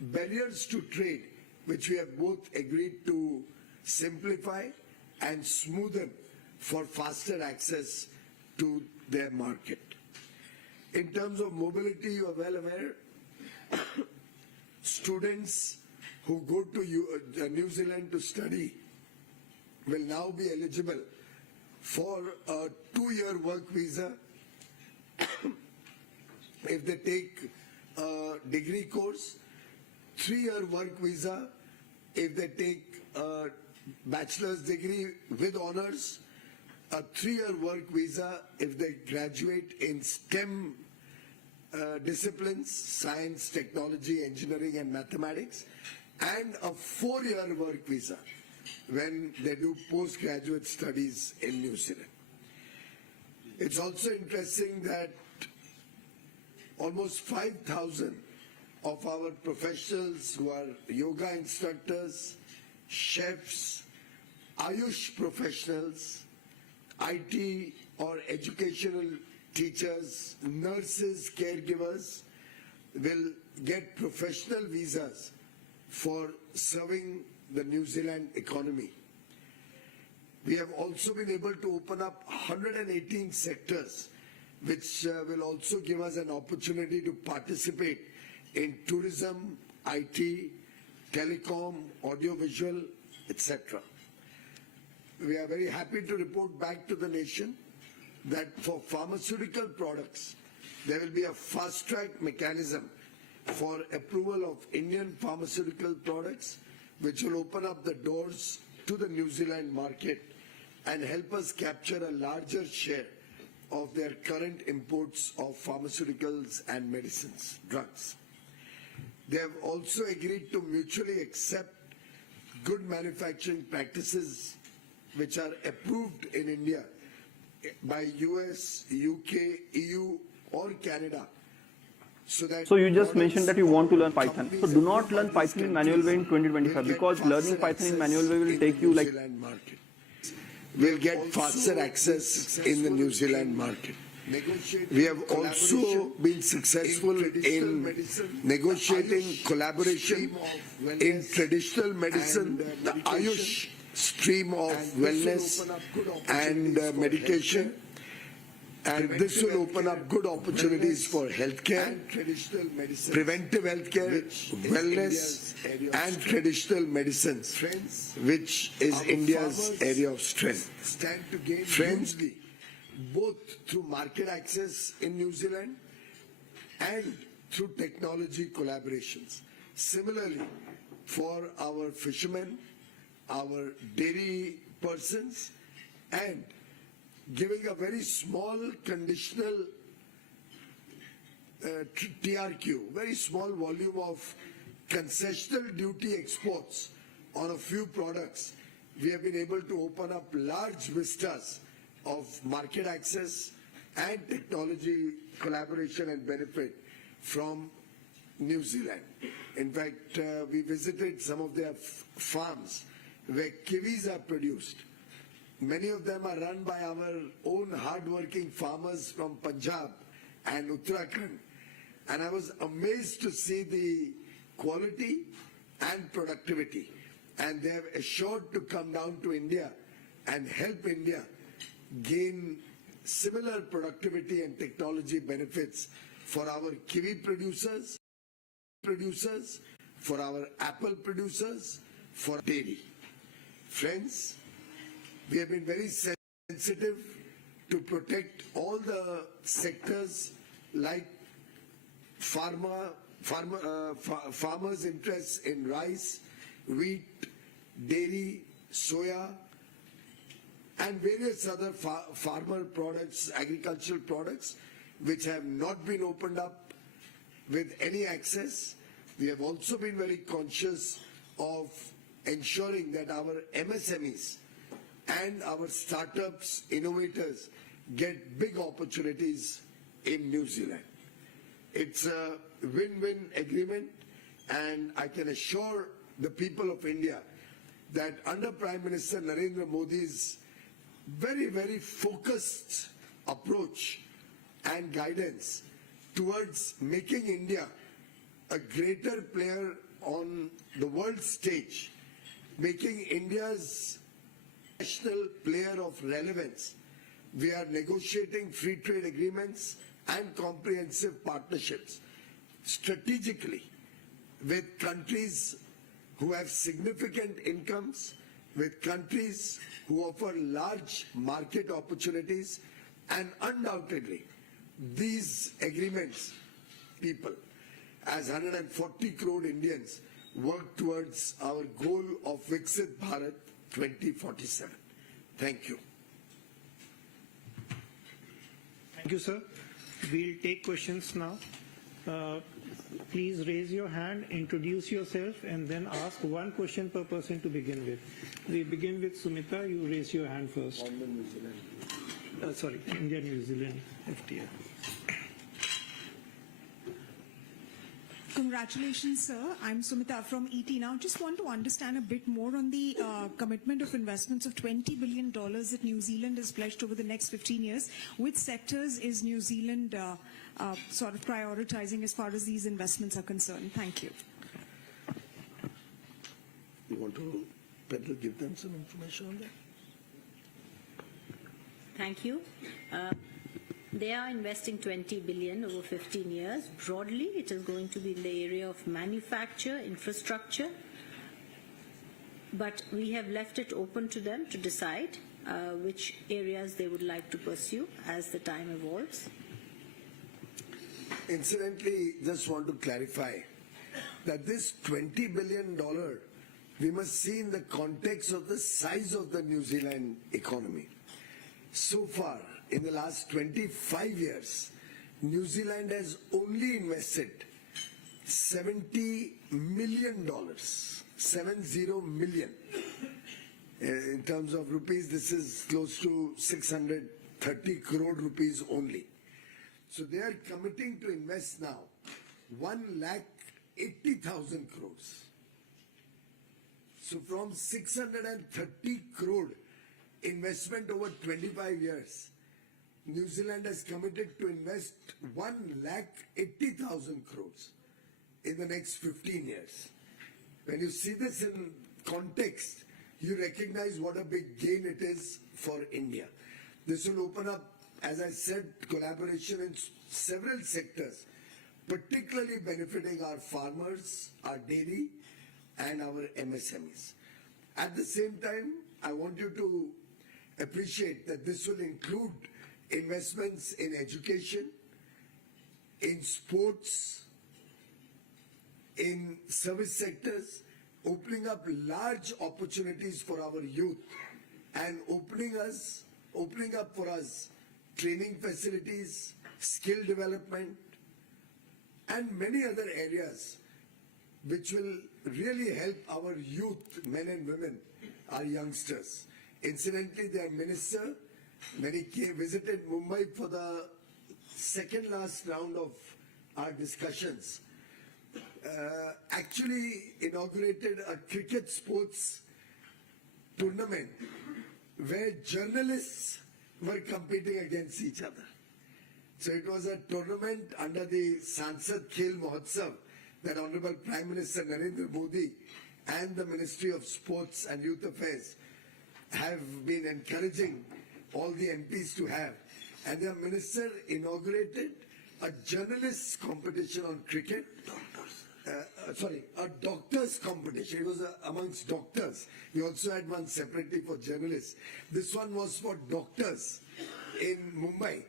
barriers to trade, which we have both agreed to simplify and smoothen for faster access to their market. In terms of mobility, you are well aware, students who go to New Zealand to study will now be eligible for a 2-year work visa if they take a degree course, 3-year work visa if they take a bachelor's degree with honors, a 3-year work visa if they graduate in STEM disciplines, science, technology, engineering and mathematics, and a 4-year work visa when they do postgraduate studies in New Zealand. It's also interesting that almost 5,000 of our professionals who are yoga instructors, chefs, Ayush professionals, IT or educational teachers, nurses, caregivers will get professional visas for serving the New Zealand economy. We have also been able to open up 118 sectors, which will also give us an opportunity to participate in tourism, IT, telecom, audiovisual, etc. We are very happy to report back to the nation that for pharmaceutical products, there will be a fast-track mechanism for approval of Indian pharmaceutical products, which will open up the doors to the New Zealand market and help us capture a larger share of their current imports of pharmaceuticals and medicines, drugs. They have also agreed to mutually accept good manufacturing practices which are approved in India by US, UK, EU or Canada. So you just mentioned that you want to learn Python. So do not learn Python in manual way in 2025 because learning Python in manual way will take you like... We'll get faster access in the New Zealand market. We have also been successful in negotiating collaboration in traditional medicine, the Ayush stream of wellness and medication. And this will open up good opportunities for healthcare, preventive healthcare, wellness, and traditional medicines, which is India's area of strength. Friends, both through market access in New Zealand and through technology collaborations. Similarly, for our fishermen, our dairy persons, and giving a very small conditional TRQ, very small volume of concessional duty exports on a few products, we have been able to open up large vistas of market access and technology collaboration and benefit from New Zealand. In fact, we visited some of their farms where kiwis are produced. Many of them are run by our own hard-working farmers from Punjab and Uttarakhand. And I was amazed to see the quality and productivity. And they have assured to come down to India and help India gain similar productivity and technology benefits for our kiwi producers, for our apple producers, for dairy. Friends, we have been very sensitive to protect all the sectors like farmers' interests in rice, wheat, dairy, soya, and various other farmer products, agricultural products, which have not been opened up with any access. We have also been very conscious of ensuring that our MSMEs and our startups, innovators get big opportunities in New Zealand. It's a win-win agreement, and I can assure the people of India that under Prime Minister Narendra Modi's very, very focused approach and guidance towards making India a greater player on the world stage, making India's national player of relevance. We are negotiating free trade agreements and comprehensive partnerships strategically with countries who have significant incomes, with countries who offer large market opportunities, and undoubtedly these agreements, people, as 140 crore Indians, work towards our goal of Viksit Bharat 2047. Thank you. Thank you, sir. We'll take questions now. Please raise your hand, introduce yourself, and then ask one question per person to begin with. We begin with Sumita. You raise your hand first. Sorry, India, New Zealand, FTA. Congratulations, sir. I'm Sumita from ET. Now, just want to understand a bit more on the commitment of investments of $20 billion that New Zealand has pledged over the next 15 years. Which sectors is New Zealand sort of prioritizing as far as these investments are concerned? Thank you. You want to better give them some information on that? Thank you. They are investing 20 billion over 15 years. Broadly, it is going to be in the area of manufacture, infrastructure, but we have left it open to them to decide which areas they would like to pursue as the time evolves. Incidentally, just want to clarify that this $20 billion we must see in the context of the size of the New Zealand economy. So far, in the last 25 years, New Zealand has only invested $70 million, 70 million. In terms of rupees, this is close to 630 crore rupees only. So they are committing to invest now 1,80,000 crores. So from 630 crore investment over 25 years, New Zealand has committed to invest 1,80,000 crores in the next 15 years. When you see this in context, you recognize what a big gain it is for India. This will open up, as I said, collaboration in several sectors, particularly benefiting our farmers, our dairy, and our MSMEs. At the same time, I want you to appreciate that this will include investments in education, in sports, in service sectors, opening up large opportunities for our youth and opening up for us training facilities, skill development, and many other areas which will really help our youth, men and women, our youngsters. Incidentally, their minister, when he visited Mumbai for the second last round of our discussions, actually inaugurated a cricket sports tournament where journalists were competing against each other. So it was a tournament under the Sansad Khel Mahotsav that Honorable Prime Minister Narendra Modi and the Ministry of Sports and Youth Affairs have been encouraging all the MPs to have. And their minister inaugurated a journalists competition on cricket. A doctors competition. It was amongst doctors. We also had one separately for journalists. This one was for doctors in Mumbai.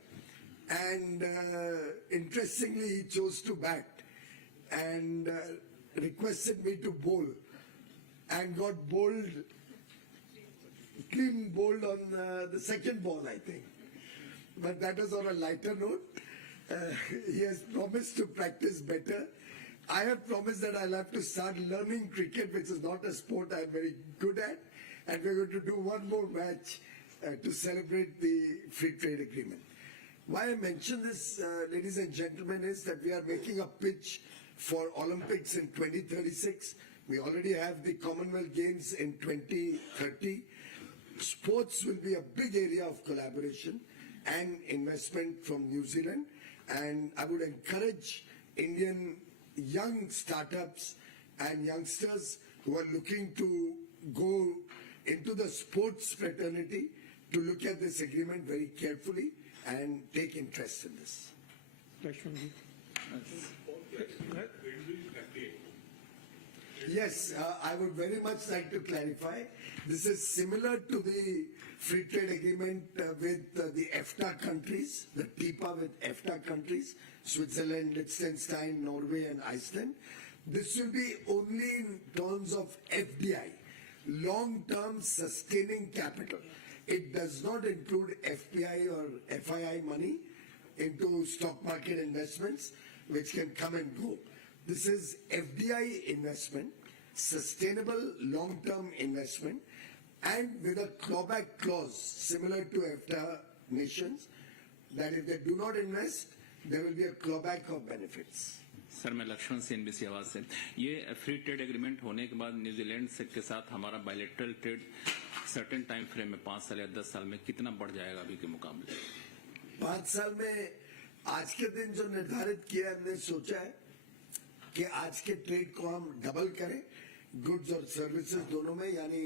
And interestingly, he chose to bat and requested me to bowl and got clean bowled on the second ball, I think. But that was on a lighter note. He has promised to practice better. I have promised that I'll have to start learning cricket, which is not a sport I'm very good at. And we're going to do one more match to celebrate the free trade agreement. Why I mention this, ladies and gentlemen, is that we are making a pitch for Olympics in 2036. We already have the Commonwealth Games in 2030. Sports will be a big area of collaboration and investment from New Zealand. And I would encourage Indian young startups and youngsters who are looking to go into the sports fraternity to look at this agreement very carefully and take interest in this. Lakshmanji. Yes, I would very much like to clarify. This is similar to the free trade agreement with the EFTA countries, the TIPA with EFTA countries, Switzerland, Liechtenstein, Norway, and Iceland. This will be only in terms of FDI, long-term sustaining capital. It does not include FPI or FII money into stock market investments, which can come and go. This is FDI investment, sustainable long-term investment, and with a clawback clause similar to EFTA nations, that if they do not invest, there will be a clawback of benefits. Sir मैं लक्ष्मण से NBC आवाज से ये free trade agreement होने के बाद New Zealand से के साथ हमारा bilateral trade certain time frame में 5 साल या 10 साल में कितना बढ़ जाएगा अभी के मुकाबले 5 साल में आज के दिन जो निर्धारित किया हमने सोचा है कि आज के ट्रेड को हम डबल करें गुड्स और सर्विसेज दोनों में यानी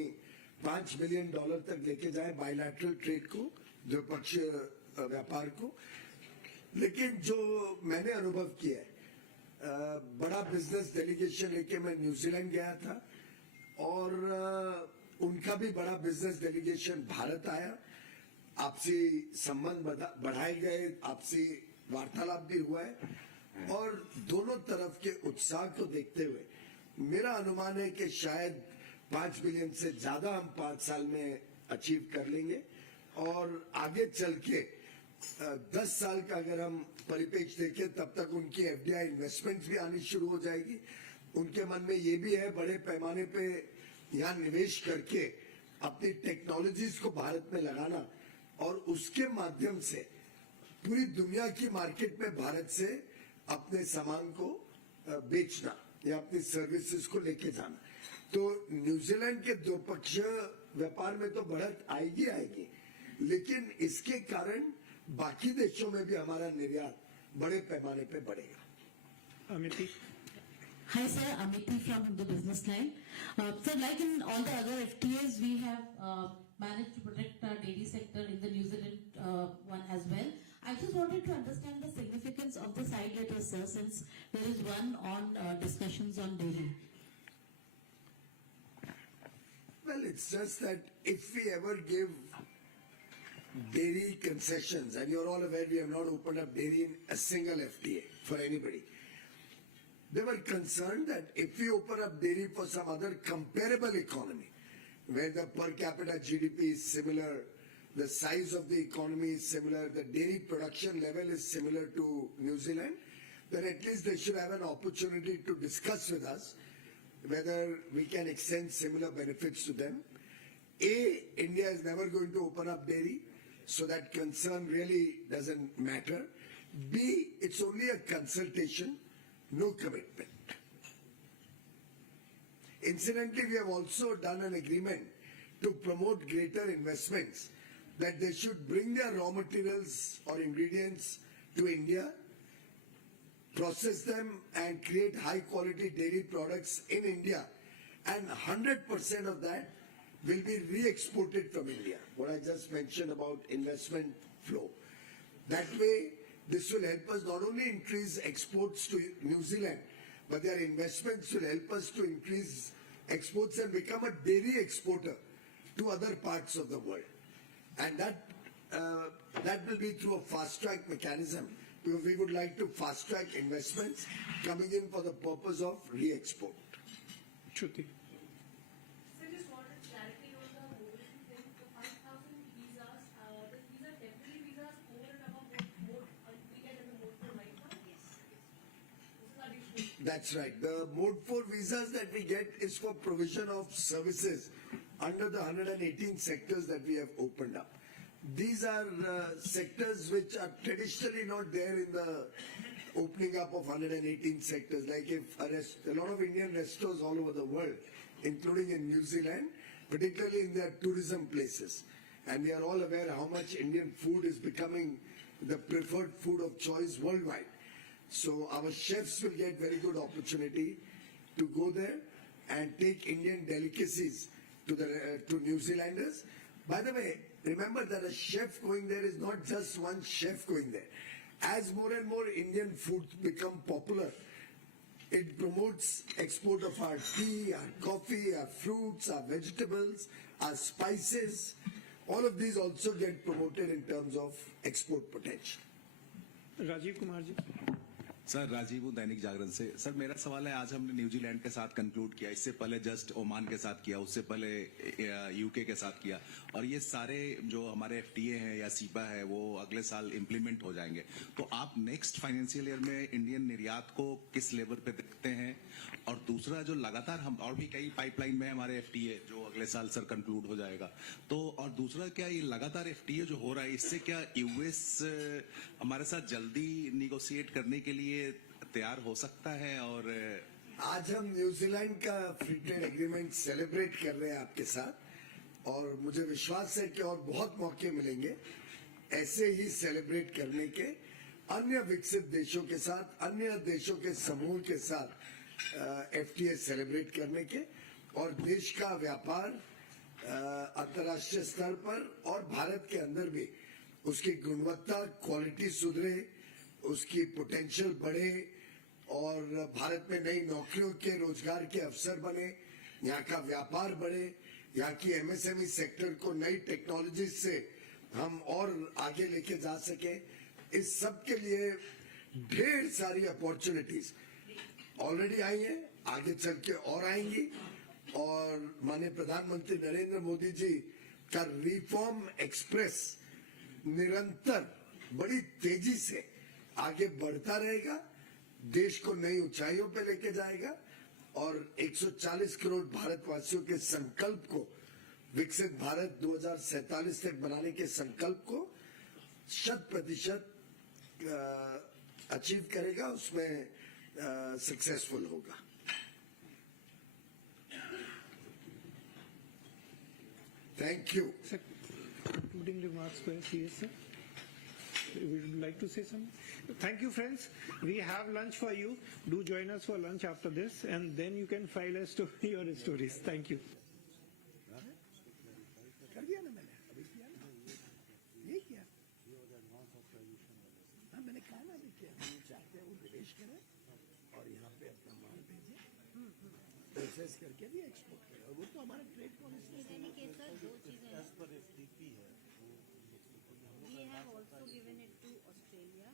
$5 बिलियन तक लेके जाए बायलैटरल ट्रेड को द्विपक्षीय व्यापार को लेकिन जो मैंने अनुभव किया है बड़ा बिजनेस डेलीगेशन लेके मैं न्यूजीलैंड गया था और उनका भी बड़ा बिजनेस डेलीगेशन भारत आया आपसी संबंध बढ़ाए गए आपसी वार्तालाप भी हुआ है और दोनों तरफ के उत्साह को देखते हुए मेरा अनुमान है कि शायद 5 बिलियन से ज्यादा हम 5 साल में अचीव कर लेंगे और आगे चल के 10 साल का अगर हम परिप्रेक्ष्य देखें तब तक उनकी एफडीआई इन्वेस्टमेंट्स भी आनी शुरू हो जाएगी उनके मन में ये भी है बड़े पैमाने पे यहाँ निवेश करके अपनी टेक्नोलॉजीज को भारत में लगाना और उसके माध्यम से पूरी दुनिया की मार्केट में भारत से अपने सामान को बेचना या अपनी सर्विसेज को लेके जाना तो न्यूजीलैंड के द्विपक्षीय व्यापार में तो बढ़त आएगी लेकिन इसके कारण बाकी देशों में भी हमारा निर्यात बड़े पैमाने पे बढ़ेगा Amity. Hi sir, Amity from the business line. Sir, like in all the other FTAs, we have managed to protect our dairy sector in the New Zealand one as well. I just wanted to understand the significance of the side letter, sir, since there is one on discussions on dairy. Well, it's just that if we ever give dairy concessions, and you're all aware we have not opened up dairy in a single FTA for anybody. They were concerned that if we open up dairy for some other comparable economy, where the per capita GDP is similar, the size of the economy is similar, the dairy production level is similar to New Zealand, then at least they should have an opportunity to discuss with us whether we can extend similar benefits to them. A, India is never going to open up dairy, so that concern really doesn't matter. B, it's only a consultation, no commitment. Incidentally, we have also done an agreement to promote greater investments, that they should bring their raw materials or ingredients to India, process them and create high quality dairy products in India, and 100% of that will be re-exported from India. What I just mentioned about investment flow. That way, this will help us not only increase exports to New Zealand, but their investments will help us to increase exports and become a dairy exporter to other parts of the world. And that will be through a fast-track mechanism, because we would like to fast-track investments coming in for the purpose of re-export. Shruti. That's right. The Mode 4 visas that we get is for provision of services under the 118 sectors that we have opened up. These are sectors which are traditionally not there in the opening up of 118 sectors. Like if a lot of Indian restaurants all over the world, including in New Zealand, particularly in their tourism places. And we are all aware how much Indian food is becoming the preferred food of choice worldwide. So our chefs will get very good opportunity to go there and take Indian delicacies to New Zealanders. By the way, remember that a chef going there is not just one chef going there. As more and more Indian food become popular, it promotes export of our tea, our coffee, our fruits, our vegetables, our spices. All of these also get promoted in terms of export potential. Rajiv Kumar ji. Sir Rajiv हूँ दैनिक जागरण से। Sir मेरा सवाल है, आज हमने New Zealand के साथ conclude किया, इससे पहले जस्ट ओमान के साथ किया, उससे पहले यूके के साथ किया, और ये सारे जो हमारे एफटीए हैं या सीपा है वो अगले साल इम्प्लीमेंट हो जाएंगे। तो आप नेक्स्ट फाइनेंशियल ईयर में इंडियन निर्यात को किस लेवल पे देखते हैं? और दूसरा, जो लगातार हम और भी कई पाइपलाइन में हमारे एफटीए जो अगले साल सर कंक्लूड हो जाएगा, तो और दूसरा क्या ये लगातार एफटीए जो हो रहा है, इससे क्या यूएस हमारे साथ जल्दी निगोशिएट करने के लिए तैयार हो सकता है? और आज हम न्यूजीलैंड का फ्री ट्रेड एग्रीमेंट सेलिब्रेट कर रहे हैं आपके साथ, और मुझे विश्वास है कि और बहुत मौके मिलेंगे ऐसे ही सेलिब्रेट करने के अन्य विकसित देशों के साथ, अन्य देशों के समूह के साथ एफटीए सेलिब्रेट करने के, और देश का व्यापार अंतर्राष्ट्रीय स्तर पर और भारत के अंदर भी उसकी गुणवत्ता, क्वालिटी सुधरे, उसकी पोटेंशियल बढ़े, और भारत में नई नौकरियों के, रोजगार के अवसर बने, यहाँ का व्यापार बढ़े, यहाँ की एमएसएमई सेक्टर को नई टेक्नोलॉजी से हम और आगे लेके जा सके। इस सब के लिए ढेर सारी अपॉर्चुनिटीज ऑलरेडी आई हैं, आगे चल के और आएंगी, और माननीय प्रधानमंत्री नरेंद्र मोदी जी का रिफॉर्म एक्सप्रेस निरंतर बड़ी तेजी से आगे बढ़ता रहेगा, देश को नई ऊंचाइयों पे लेके जाएगा, और 140 करोड़ भारतवासियों के संकल्प को, विकसित भारत 2047 तक बनाने के संकल्प को 100% अचीव करेगा, उसमें सक्सेसफुल होगा। Thank you. Sir, concluding remarks by CS, sir. Would you like to say something? Thank you, friends. We have lunch for you. Do join us for lunch after this, and then you can file us to your stories. Thank you. कर दिया ना मैंने, अभी किया ना, यही किया। हाँ, मैंने कहा ना अभी किया। हम चाहते हैं वो निवेश करें और यहाँ पे अपना माल भेजे, प्रोसेस करके भी एक्सपोर्ट करें, और वो तो हमारा ट्रेड पॉलिसी है। दो चीजें, we have also given it to Australia